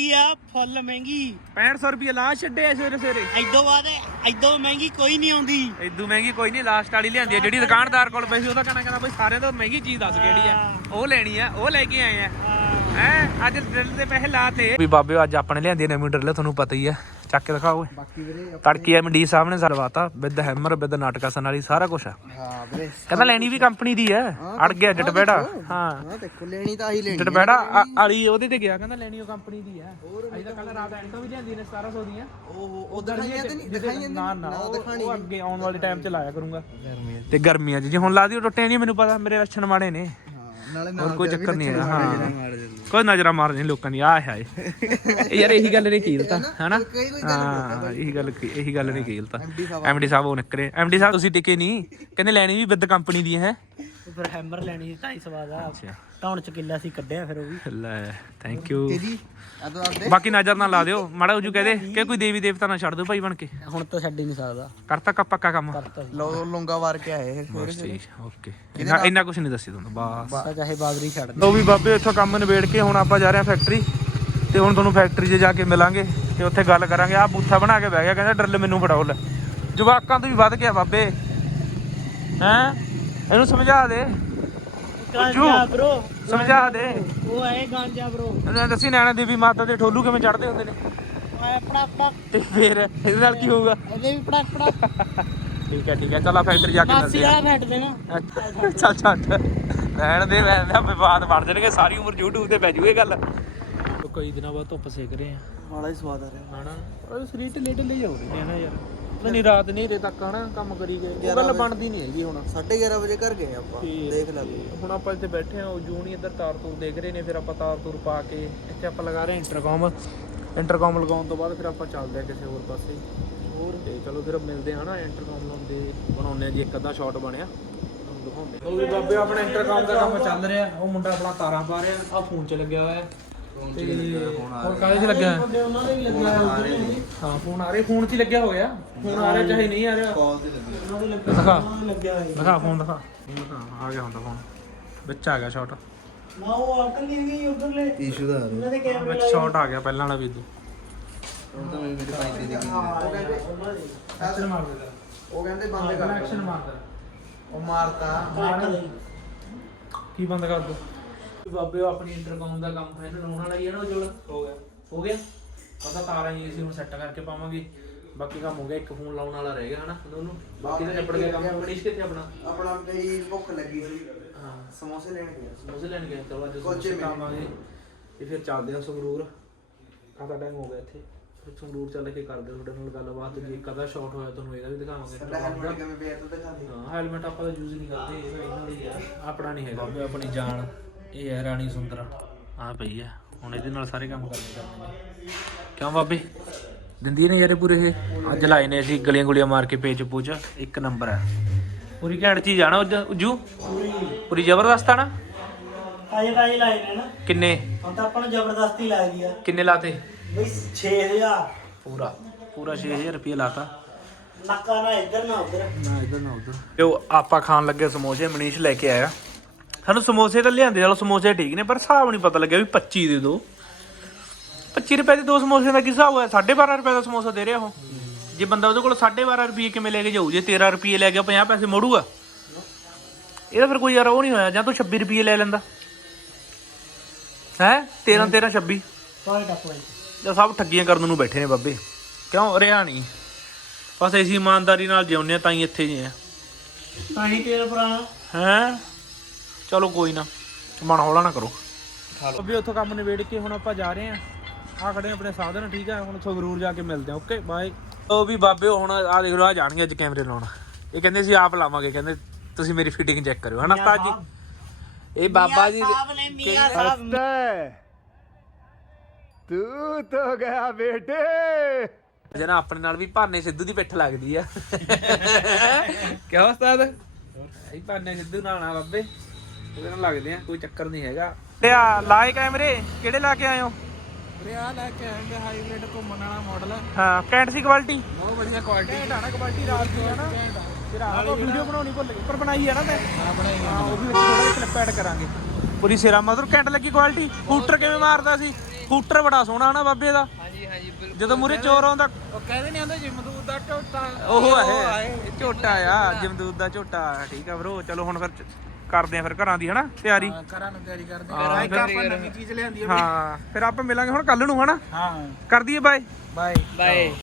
ਆ ਫੁੱਲ ਮਹਿੰਗੀ 6500 ਰੁਪਏ ਲਾਸਟ ਛੱਡੇ ਸਵੇਰੇ ਸਵੇਰੇ। ਐਦੋਂ ਮਹਿੰਗੀ ਕੋਈ ਨਹੀਂ ਆਉਂਦੀ। ਇਦੋਂ ਮਹਿੰਗੀ ਕੋਈ ਨਹੀਂ, ਲਾਸਟ ਵਾਲੀ ਲਿਆਂਦੀ ਆ ਜਿਹੜੀ ਦੁਕਾਨਦਾਰ ਕੋਲ ਪਈ ਸੀ। ਉਹਦਾ ਕਹਿੰਦਾ ਬਈ ਸਾਰਿਆਂ ਤੋਂ ਮਹਿੰਗੀ ਚੀਜ਼ ਦੱਸ ਕਿਹੜੀ ਆ, ਉਹ ਲੈਣੀ ਆ, ਉਹ ਲੈ ਕੇ ਆਏ ਆ। ਹੈ ਅੱਜ ਡਰਿਲ ਦੇ ਪੈਸੇ ਲਾਤੇ ਵੀ ਬਾਬੇ। ਅੱਜ ਆਪਣੇ ਲਿਆਂਦੀ ਨਵੀਂ ਡਰਿਲ, ਤੁਹਾਨੂੰ ਪਤਾ ਹੀ ਆ। ਚੱਕ ਕੇ ਦਿਖਾਓ। ਬਾਕੀ ਵੀਰੇ ਤੜਕੀ ਐਮਡੀ ਸਾਹਿਬ ਨੇ ਸਰਵਾਤਾ ਵਿਦ ਹੈਮਰ ਵਿਦ ਨਾਟਕਾਸਨ ਵਾਲੀ ਸਾਰਾ ਕੁਝ ਆ। ਹਾਂ ਵੀਰੇ ਕਹਿੰਦਾ ਲੈਣੀ ਵੀ ਕੰਪਨੀ ਦੀ ਆ। ਅੜ ਗਿਆ ਡਟਬੈੜਾ। ਹਾਂ ਦੇਖੋ ਲੈਣੀ ਤਾਂ ਆਹੀ ਲੈਣੀ ਡਟਬੈੜਾ ਵਾਲੀ ਉਹਦੇ ਤੇ ਗਿਆ, ਕਹਿੰਦਾ ਲੈਣੀ ਉਹ ਕੰਪਨੀ ਦੀ ਆ। ਅਸੀਂ ਤਾਂ ਕੱਲ ਰਾਤ ਐਂਡ ਤੋਂ ਵੀ ਲਿਆਂਦੀ ਨੇ 1700 ਦੀਆਂ। ਉਹ ਦਿਖਾਈਆਂ ਤੇ ਨਹੀਂ ਦਿਖਾਈਆਂ ਨਾ ਨਾ ਉਹ ਅੱਗੇ ਆਉਣ ਵਾਲੇ ਟਾਈਮ 'ਚ ਲਾਇਆ ਕਰੂੰਗਾ ਤੇ ਗਰਮੀਆਂ 'ਚ। ਜੇ ਹੁਣ ਲਾ ਦੀ ਉਹ ਟੁੱਟੇ ਨਹੀਂ, ਮੈਨੂੰ ਪਤਾ ਮੇਰੇ ਲੱਛਣ ਮਾੜੇ ਨੇ। ਹੋਰ ਕੋਈ ਚੱਕਰ ਨਹੀਂ ਹੈਗਾ। ਹਾਂ ਕੋਈ ਨਜ਼ਰਾਂ ਮਾਰਨੀ ਲੋਕਾਂ ਦੀ। ਆਹ ਹਾਏ ਯਾਰ ਇਹੀ ਗੱਲ ਨਹੀਂ ਕੀਲਤਾ ਹਨਾ। ਹਾਂ ਇਹੀ ਗੱਲ ਨਹੀਂ ਕੀਲਤਾ। ਐਮਡੀ ਸਾਹਿਬ ਉਹ ਨਿਕਲੇ। ਐਮਡੀ ਸਾਹਿਬ ਤੁਸੀਂ ਟਿਕੇ ਨਹੀਂ, ਕਹਿੰਦੇ ਲੈਣੀ ਵੀ ਵਿਦ ਕੰਪਨੀ ਦੀ ਹੈ। ਫਿਰ ਹੈਮਰ ਲੈਣੀ ਸੀ 250 ਦਾ। ਅੱਛਾ ਟਾਉਣ ਚ ਕਿੱਲਾ ਸੀ ਕੱਢਿਆ ਫਿਰ ਉਹ ਵੀ ਲੈ। Thank you. ਬਾਕੀ ਨਜ਼ਰ ਨਾ ਲਾ ਦਿਓ ਮਾੜਾ ਉਜੂ ਕਹਦੇ ਕਿ ਕੋਈ ਦੇਵੀ ਦੇਵਤਾ ਨਾ ਛੱਡ ਦਿਓ ਭਾਈ ਬਣ ਕੇ। ਹੁਣ ਤਾਂ ਛੱਡ ਹੀ ਨਹੀਂ ਸਕਦਾ। ਕਰਤਾ ਪੱਕਾ ਕੰਮ ਲੌਂਗਾ ਵਾਰ ਕੇ ਆਏ। ਓਕੇ ਇੰਨਾ ਕੁਛ ਨਹੀਂ ਦੱਸੀ ਤੁਹਾਨੂੰ ਬਸ। ਚਾਹੇ ਬਾਗਰੀ ਛੱਡ ਦੋ ਵੀ ਬਾਬੇ। ਇੱਥੋਂ ਕੰਮ ਨਿਬੇੜ ਕੇ ਹੁਣ ਆਪਾਂ ਜਾ ਰਹੇ ਹਾਂ ਫੈਕਟਰੀ ਤੇ ਹੁਣ ਤੁਹਾਨੂੰ ਫੈਕਟਰੀ 'ਚ ਜਾ ਕੇ ਮਿਲਾਂਗੇ ਤੇ ਉੱਥੇ ਗੱਲ ਕਰਾਂਗੇ। ਆਹ ਬੂਥਾ ਬਣਾ ਕੇ ਬਹਿ ਗਿਆ, ਕਹਿੰਦਾ ਡਰਿਲ ਮੈਨੂੰ ਫੜਾਓ। ਲੈ ਜਵਾਕਾਂ ਤੋਂ ਵੀ ਵੱਧ ਗਿਆ ਬਾਬੇ। ਹੈਂ ਇਹਨੂੰ ਸਮਝਾ ਦੇ ਸਮਝਾ ਦੇ। ਉਹ ਹੈ ਗਾਂਜਾ ਬ్రో। ਇਹਨੂੰ ਦੱਸੀ ਨੈਣਾ ਦੇਵੀ ਮਾਤਾ ਦੇ ਠੋਲੂ ਕਿਵੇਂ ਚੜਦੇ ਹੁੰਦੇ ਨੇ। ਤੇ ਫਿਰ ਇਹਦੇ ਨਾਲ ਕੀ ਹੋਊਗਾ। ਠੀਕ ਹੈ ਚੱਲ ਫੈਕਟਰੀ ਜਾ ਕੇ ਮਿਲਦੇ ਆ। ਚੱਲ ਰਹਿਣ ਦੇ। ਮੈਂ ਵਿਵਾਦ ਬਣ ਜਾਣਗੇ ਸਾਰੀ ਉਮਰ YouTube ਤੇ ਪੈ ਜੂ ਇਹ ਗੱਲ। ਕਈ ਦਿਨਾਂ ਬਾਅਦ ਧੁੱਪ ਸੇਕ ਰਹੇ ਆ, ਬੜਾ ਹੀ ਸਵਾਦ ਆ ਰਿਹਾ ਹਨਾ। ਉਹ ਸਰੀਰ ਢਿੱਲੇ ਢਿੱਲੇ ਹੋ ਰਹੇ ਨੇ ਨਾ ਯਾਰ। ਨਹੀਂ ਰਾਤ ਹਨੇਰੇ ਤੱਕ ਹਨਾ ਕੰਮ ਕਰੀ ਗਏ। ਉਹ ਗੱਲ ਬਣਦੀ ਨਹੀਂ ਹੈਗੀ। ਹੁਣ 11:30 ਵਜੇ ਘਰ ਗਏ ਆਪਾਂ। ਦੇਖ ਲੈ ਹੁਣ ਆਪਾਂ ਇੱਥੇ ਬੈਠੇ ਆ। ਜੂਨੀ ਇੱਧਰ ਤਾਰ ਤੂਰ ਦੇਖ ਰਹੇ ਨੇ। ਫਿਰ ਆਪਾਂ ਤਾਰ ਤੂਰ ਪਾ ਕੇ ਇੱਥੇ ਆਪਾਂ ਲਗਾ ਰਹੇ ਇੰਟਰਕੌਮ ਲਗਾਉਣ ਤੋਂ ਬਾਅਦ ਫਿਰ ਆਪਾਂ ਚੱਲਦੇ ਆ ਕਿਸੇ ਹੋਰ ਪਾਸੇ। ਹੋਰ ਤੇ ਚਲੋ ਫਿਰ ਮਿਲਦੇ ਆ ਹਨਾ। ਇੰਟਰਕੌਮ ਲਾਉਂਦੇ ਬਣਾਉਂਦੇ ਆ ਜੀ। ਇੱਕ ਅੱਧਾ ਸ਼ਾਟ ਬਣਿਆ ਤੁਹਾਨੂੰ ਦਿਖਾਉਂਦੇ। ਉਹ ਵੀ ਬਾਬੇ ਆਪਣਾ ਇੰਟਰਕੌਮ ਦਾ ਕੰਮ ਚੱਲ ਰਿਹਾ। ਉਹ ਮੁੰਡਾ ਆਪਣਾ ਤਾਰਾਂ ਪਾ ਰਿਹਾ। ਆਹ ਫੋਨ 'ਚ ਲੱਗਿਆ ਹੋਇਆ ਤੇ ਹੁਣ ਕਾਹਦੇ 'ਚ ਲੱਗਿਆ ਹੋਇਆ। ਉਹਨਾਂ ਦੇ ਵੀ ਲੱਗਿਆ ਹੋਇਆ। ਹਾਂ ਫੋਨ ਆ ਰਿਹਾ। ਫੋਨ 'ਚ ਹੀ ਲੱਗਿਆ ਹੋਇਆ। ਫੋਨ ਆ ਰਿਹਾ ਚਾਹੇ ਨਹੀਂ ਆ ਰਿਹਾ। ਦਿਖਾ ਫੋਨ ਦਿਖਾ। ਆ ਗਿਆ ਹੁੰਦਾ ਫੋਨ ਵਿੱਚ ਆ ਗਿਆ ਸ਼ਾਟ। ਨਾ ਉਹ ਅੰਕਲ ਨਹੀਂ ਹੈਗੀ ਉਧਰਲੇ ਇਸ਼ੂ ਦਾ ਉਹਨਾਂ ਦੇ ਕੈਮਰੇ ਵਿੱਚ ਸ਼ਾਟ ਆ ਗਿਆ ਪਹਿਲਾਂ ਵਾਲਾ ਵੀ। ਉਹ ਤਾਂ ਮੇਰੇ ਪਾਈ ਤੇ ਦੇਖੀ। ਉਹ ਕਹਿੰਦੇ ਐਕਸ਼ਨ ਮਾਰ ਦੇ। ਉਹ ਕਹਿੰਦੇ ਬੰਦ ਕਰ ਐਕਸ਼ਨ ਮਾਰਦਾ। ਉਹ ਮਾਰਤਾ ਕੀ ਬੰਦ ਕਰ ਦੋ ਬਾਬੇ। ਉਹ ਆਪਣੀ ਇੰਟਰਕੌਮ ਦਾ ਕੰਮ ਫਾਈਨਲ ਹੋਣ ਵਾਲਾ ਹੀ ਹੈ ਨਾ। ਉਹ ਹੋ ਗਿਆ ਪਤਾ। ਤਾਰਾਂ ਹੀ ਅਸੀਂ ਹੁਣ ਸੈੱਟ ਕਰਕੇ ਪਾਵਾਂਗੇ। ਬਾਕੀ ਕੰਮ ਹੋ ਗਿਆ। ਇੱਕ ਫੋਨ ਲਾਉਣ ਵਾਲਾ ਰਹਿ ਗਿਆ ਹਨਾ ਉਹਨੂੰ। ਬਾਕੀ ਤਾਂ ਨਿਬੜ ਗਿਆ ਕੰਮ। ਮਨੀਸ਼ ਕਿੱਥੇ ਆਪਣਾ ਕਈ ਭੁੱਖ ਲੱਗੀ ਸੀ। ਹਾਂ ਸਮੋਸੇ ਲੈਣ ਗਏ। ਚਲੋ ਅੱਜ ਸਮੋਸੇ ਖਾਵਾਂਗੇ ਤੇ ਫਿਰ ਚੱਲਦੇ ਆ ਸੰਗਰੂਰ। ਕਾਹਦਾ ਟਾਈਮ ਹੋ ਗਿਆ ਇੱਥੇ। ਫਿਰ ਸੰਗਰੂਰ ਚੱਲ ਕੇ ਕਰਦੇ ਤੁਹਾਡੇ ਨਾਲ ਗੱਲਬਾਤ। ਜੇ ਇੱਕ ਅੱਧਾ ਸ਼ਾਟ ਹੋਇਆ ਤੁਹਾਨੂੰ ਇਹਦਾ ਵੀ ਦਿਖਾਵਾਂਗੇ। ਹਾਂ ਹੈਲਮਟ ਆਪਾਂ ਤਾਂ ਯੂਜ਼ ਨਹੀਂ ਕਰਦੇ। ਇਹਨਾਂ ਦੀ ਆਪਣਾ ਨਹੀਂ ਹੈਗਾ। ਆਪਣੀ ਜਾਨ ਇਹ ਹੈ ਰਾਣੀ ਸੁੰਦਰਾ। ਆ ਪਈ ਹੈ ਹੁਣ ਇਹਦੇ ਨਾਲ ਸਾਰੇ ਕੰਮ ਕਰਨੇ ਨੇ। ਕਿਉਂ ਬਾਬੇ ਦਿੰਦੀ ਨੇ ਯਾਰ ਪੂਰੇ ਇਹ। ਅੱਜ ਲਾਏ ਨੇ ਅਸੀਂ ਗਲੀਆਂ ਗੁਲੀਆਂ ਮਾਰ ਕੇ ਪੇਚ ਪੂਚ। ਇੱਕ ਨੰਬਰ ਹੈ ਪੂਰੀ ਘੈਂਟ ਚੀਜ਼ ਆਣਾ ਉਜੂ। ਪੂਰੀ ਜ਼ਬਰਦਸਤ ਆ ਨਾ। ਆਏ ਲਾਏ ਨੇ ਨਾ। ਕਿੰਨੇ ਹੁਣ ਤਾਂ ਆਪਾਂ ਨੂੰ ਜ਼ਬਰਦਸਤੀ ਲਾਈ ਦੀ ਆ। ਕਿੰਨੇ ਲਾਤੇ ਬਈ 6000 ਪੂਰਾ 6000 ਰੁਪਏ ਲਾਤਾ। ਨੱਕਾ ਨਾ ਇੱਧਰ ਨਾ ਉੱਧਰ ਤੇ ਉਹ ਆਪਾਂ ਖਾਣ ਲੱਗੇ ਸਮੋਸੇ। ਮਨੀਸ਼ ਲੈ ਕੇ ਆਇਆ ਸਾਨੂੰ ਸਮੋਸੇ ਤਾਂ ਲਿਆਂਦੇ। ਚਲੋ ਸਮੋਸੇ ਠੀਕ ਨੇ ਪਰ ਹਿਸਾਬ ਨਹੀਂ ਪਤਾ ਲੱਗਿਆ ਵੀ 25 ਦੇ ਦੋ। 25 ਰੁਪਏ ਦੇ 2 ਸਮੋਸਿਆਂ ਦਾ ਕੀ ਹਿਸਾਬ ਹੋਇਆ। 12.5 ਰੁਪਏ ਦਾ ਸਮੋਸਾ ਦੇ ਰਿਹਾ ਉਹ। ਜੇ ਬੰਦਾ ਉਹਦੇ ਕੋਲ 12.5 ਰੁਪਏ ਕਿਵੇਂ ਲੈ ਕੇ ਜਾਊ। ਜੇ 13 ਰੁਪਏ ਲੈ ਗਿਆ 50 ਪੈਸੇ ਮੋੜੂਗਾ। ਇਹਦਾ ਫਿਰ ਕੋਈ ਯਾਰ ਉਹ ਨਹੀਂ ਹੋਇਆ। ਜਾਂ ਤੂੰ 26 ਰੁਪਏ ਲੈ ਲੈਂਦਾ ਹੈ। 13 26 ਜਾਂ ਸਭ ਠੱਗੀਆਂ ਕਰਨ ਨੂੰ ਬੈਠੇ ਨੇ ਬਾਬੇ। ਕਿਉਂ ਰਿਹਾ ਨਹੀਂ ਬਸ ਅਸੀਂ ਇਮਾਨਦਾਰੀ ਨਾਲ ਜਿਉਂਦੇ ਤਾਂ ਹੀ ਇੱਥੇ ਜੇ ਆ। ਤਾਂ ਹੀ ਤੇਲ ਪੁਰਾਣਾ ਹੈਂ। ਚਲੋ ਕੋਈ ਨਾ ਮਨ ਹੌਲਾ ਨਾ ਕਰੋ। ਬਾਬੇ ਉੱਥੋਂ ਕੰਮ ਨਿਬੇੜ ਕੇ ਹੁਣ ਆਪਾਂ ਜਾ ਰਹੇ ਹਾਂ। ਆ ਖੜੇ ਆਪਣੇ ਸਾਧਨ ਠੀਕ ਹੈ। ਹੁਣ ਸੰਗਰੂਰ ਜਾ ਕੇ ਮਿਲਦੇ ਆ। Okay bye. ਉਹ ਵੀ ਬਾਬੇ ਹੁਣ ਆ ਦੇਖ ਲਓ ਆ ਜਾਣਗੇ ਅੱਜ ਕੈਮਰੇ ਲਾਉਣ। ਇਹ ਕਹਿੰਦੇ ਸੀ ਆਪ ਲਾਵਾਂਗੇ। ਕਹਿੰਦੇ ਤੁਸੀਂ ਮੇਰੀ ਫਿਟਿੰਗ ਚੈੱਕ ਕਰਿਓ ਹਨਾ ਉਸਤਾਦ ਜੀ। ਇਹ ਬਾਬਾ ਜੀ ਤੂੰ ਤਾਂ ਗਿਆ ਬੇਟੇ। ਅਜੇ ਨਾ ਆਪਣੇ ਨਾਲ ਵੀ ਭਾਨੇ ਸਿੱਧੂ ਦੀ ਪਿੱਠ ਲੱਗਦੀ ਆ। ਕਿਉਂ ਉਸਤਾਦ ਇਹ ਭਾਨੇ ਸਿੱਧੂ ਨਾਲ ਆ ਬਾਬੇ। ਉਹਦੇ ਨਾਲ ਲੱਗਦੇ ਆ ਕੋਈ ਚੱਕਰ ਨਹੀਂ ਹੈਗਾ। ਤੇ ਆ ਲਾਏ ਕੈਮਰੇ ਕਿਹੜੇ ਲਾ ਕੇ ਆਏ ਹੋ। ਆ ਲੈ ਕੇ ਆਏ ਹਾਈਬ੍ਰਿਡ ਘੁੰਮਣ ਵਾਲਾ ਮਾਡਲ। ਹਾਂ ਕੈਂਟ ਸੀ ਕੁਆਲਿਟੀ ਬਹੁਤ ਵਧੀਆ ਕੁਆਲਿਟੀ ਹੈ ਨਾ। ਕੁਆਲਿਟੀ ਰਾਤ ਦੀ ਹੈ ਨਾ। ਫਿਰ ਆਹ ਵੀਡੀਓ ਬਣਾਉਣੀ ਭੁੱਲ ਗਈ ਪਰ ਬਣਾਈ ਹੈ ਨਾ ਮੈਂ। ਹਾਂ ਬਣਾਈ। ਹਾਂ ਉਹ ਵੀ ਥੋੜਾ ਜਿਹਾ ਕਲਿੱਪ ਐਡ ਕਰਾਂਗੇ। ਪੂਰੀ ਸਿਰਾ ਮਤਲਬ ਕੈਂਟ ਲੱਗੀ ਕੁਆਲਿਟੀ। ਸਕੂਟਰ ਕਿਵੇਂ ਮਾਰਦਾ ਸੀ। ਸਕੂਟਰ ਬੜਾ ਸੋਹਣਾ ਹਨਾ ਬਾਬੇ ਦਾ। ਹਾਂਜੀ ਹਾਂਜੀ ਬਿਲਕੁਲ। ਜਦੋਂ ਮੂਰੇ ਚੋਰ ਆਉਂਦਾ ਉਹ ਕਹਿੰਦੇ ਨਹੀਂ ਆਂਦਾ ਜਮਦੂਤ ਦਾ ਝੋਟਾ ਉਹ ਹੈ ਝੋਟਾ ਆ, ਜਮਦੂਤ ਦਾ ਝੋਟਾ। ਠੀਕ ਆ ਬਰੋ, ਚਲੋ ਹੁਣ ਫਿਰ ਕਰਦੇ ਆ ਫਿਰ ਘਰਾਂ ਦੀ ਹਨਾ ਤਿਆਰੀ। ਘਰਾਂ ਨੂੰ ਤਿਆਰੀ ਕਰਦੇ ਹਾਂ, ਇੱਕ ਆਪਾਂ ਨਵੀਂ ਚੀਜ਼ ਲਿਆਂਦੀ ਹਾਂ ਫਿਰ ਆਪਾਂ ਮਿਲਾਂਗੇ ਹੁਣ ਕੱਲ ਨੂੰ ਹਨਾ। ਹਾਂ ਕਰ ਦਈਏ ਬਾਏ ਬਾਏ ਬਾਏ।